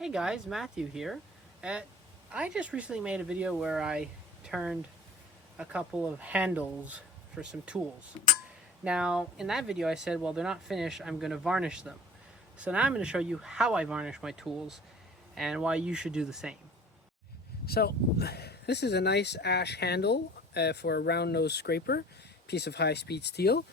Hey guys, Matthew here. I just recently made a video where I turned a couple of handles for some tools. Now, in that video I said, well, they're not finished, I'm going to varnish them. So now I'm going to show you how I varnish my tools and why you should do the same. So, this is a nice ash handle for a round nose scraper, piece of high-speed steel.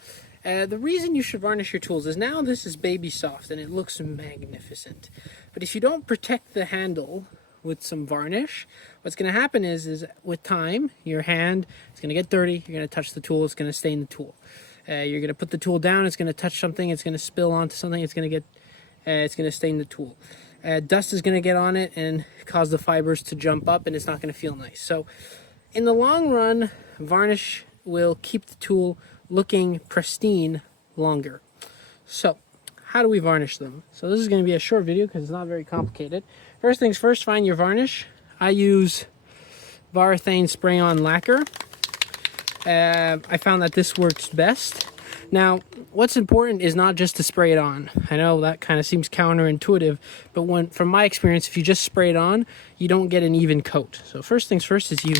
The reason you should varnish your tools is now this is baby soft and it looks magnificent. But if you don't protect the handle with some varnish, what's going to happen is with time, your hand is going to get dirty, you're going to touch the tool, it's going to stain the tool. You're going to put the tool down, it's going to touch something, it's going to spill onto something, it's going to stain the tool. Dust is going to get on it and cause the fibers to jump up and it's not going to feel nice. So in the long run, varnish will keep the tool looking pristine longer. So how do we varnish them? So this is going to be a short video because it's not very complicated. First things first, find your varnish. I use Varnishing spray-on lacquer. I found that this works best. Now, what's important is not just to spray it on. I know that kind of seems counterintuitive, but from my experience, if you just spray it on, you don't get an even coat. So first things first is you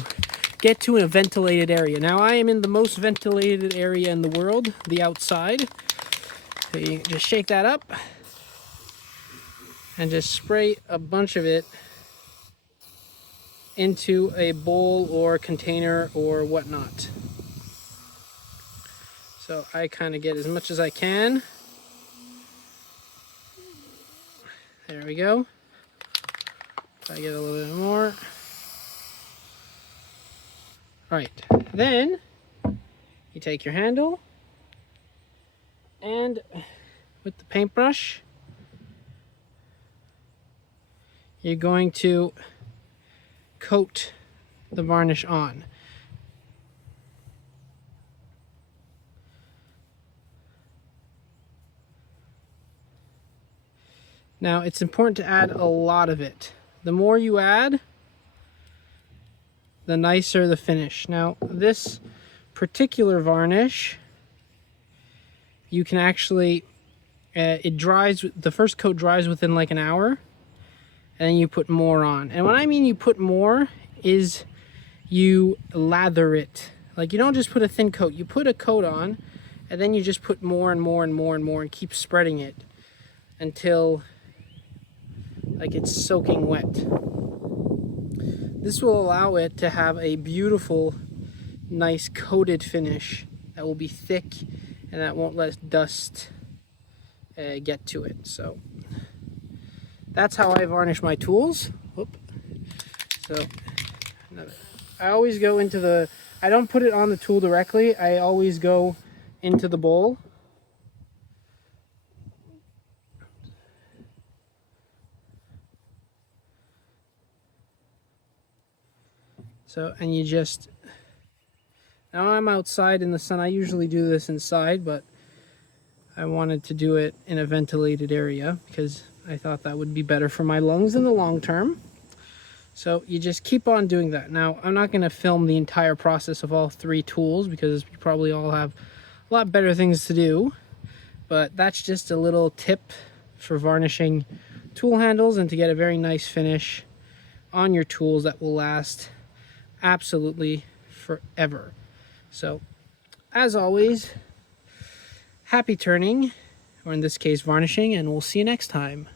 get to a ventilated area. Now, I am in the most ventilated area in the world, the outside. So you just shake that up and just spray a bunch of it into a bowl or container or whatnot. So I kind of get as much as I can. There we go. If I get a little bit more. Right, then you take your handle and with the paintbrush, you're going to coat the varnish on. Now, it's important to add a lot of it. The more you add, the nicer the finish. Now, this particular varnish, you can actually, it dries, the first coat dries within like an hour, and then you put more on. And when I mean you put more, is you lather it. Like, you don't just put a thin coat, you put a coat on, and then you just put more and more and more and more and keep spreading it until like it's soaking wet. This will allow it to have a beautiful, nice coated finish that will be thick and that won't let dust get to it. So that's how I varnish my tools. Whoop. So I always go into I don't put it on the tool directly. I always go into the bowl. So, and you just, now I'm outside in the sun. I usually do this inside, but I wanted to do it in a ventilated area because I thought that would be better for my lungs in the long term. So you just keep on doing that. Now, I'm not going to film the entire process of all three tools because you probably all have a lot better things to do, but that's just a little tip for varnishing tool handles and to get a very nice finish on your tools that will last absolutely forever. So, as always, happy turning, or in this case, varnishing, and we'll see you next time.